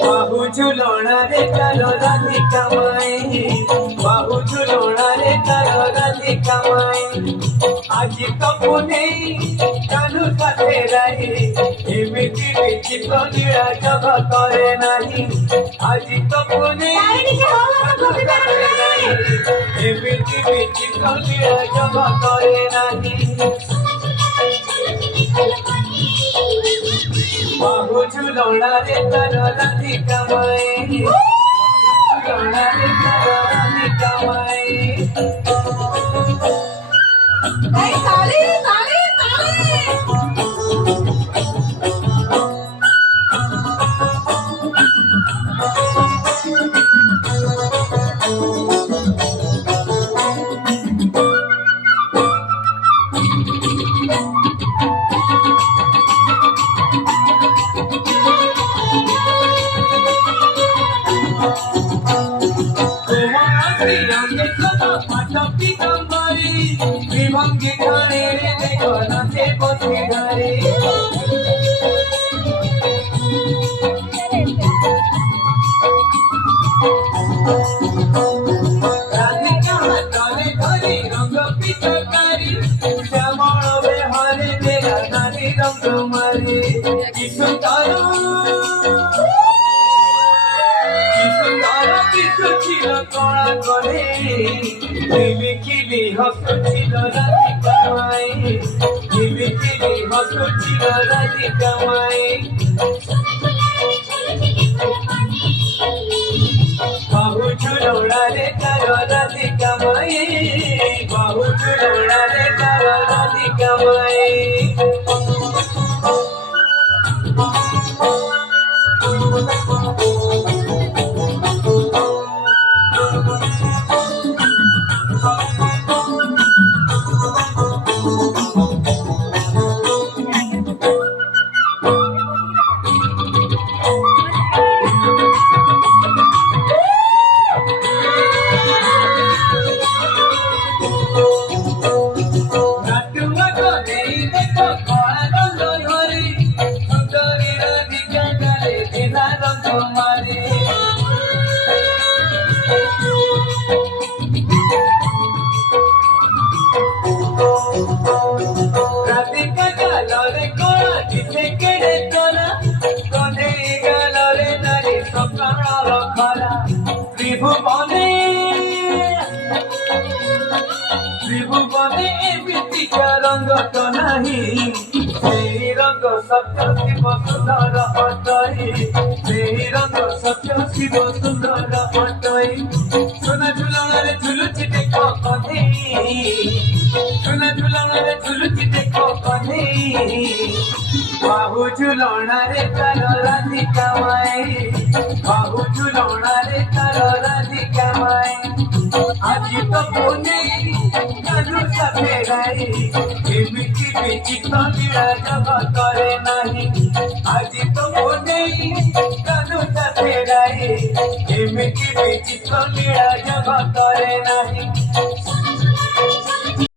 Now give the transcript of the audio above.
बाहु झुलना रे तारो राधिका माई, बाहु झुलना रे तारो राधिका माई। आज तो पुणे कानू साथे राई, एमिति विचित्र लीला जगत रे नाही। आज तो पुणे कानू साथे राई, एमिति विचित्र लीला जगत रे नाही। बाहु झुलना रे तारो राधिका माई, झुलना रे तारो राधिका माई। ताली ताली ताली। विभंगी घरे रे देखो नाचे पथे घरे। राधिका हाथरे धरी रंग पिचकारी, श्यामल बेहरे तेरा नारी रंग मारे। कि सुंदर किसुचिल कणा करे, ঝিলিকিলি হসুছিল রাধিকা মাই, ঝিলিকিলি হসুছিল রাধিকা মাই। বাহু ঝুলনা রে তারো রাধিকা মাই, বাহু ঝুলনা রে তারো রাধিকা মাই। ত্রিভুবনে এমিতিকা রঙ্গ তো নাহি, সেই রঙ্গ সত্য শিব সুন্দর অটই, সেই রঙ্গ সত্য শিব সুন্দর অটই। সোনা ঝুলনারে ঝুলুচি দেখো কধি, সোনা ঝুলনারে ঝুলুচি দেখো কধি। বাহু ঝুলনা রে তারো রাধিকা মাই, বাহু ঝুলনা রে তারো রাধিকা মাই। আজ তো পুনে কানু সাথে রাই, এমিতি বিচিত্র লীলা জগত রে নাহি। আজ তো পুনে কানু সাথে রাই, এমিতি বিচিত্র লীলা জগত রে নাহি।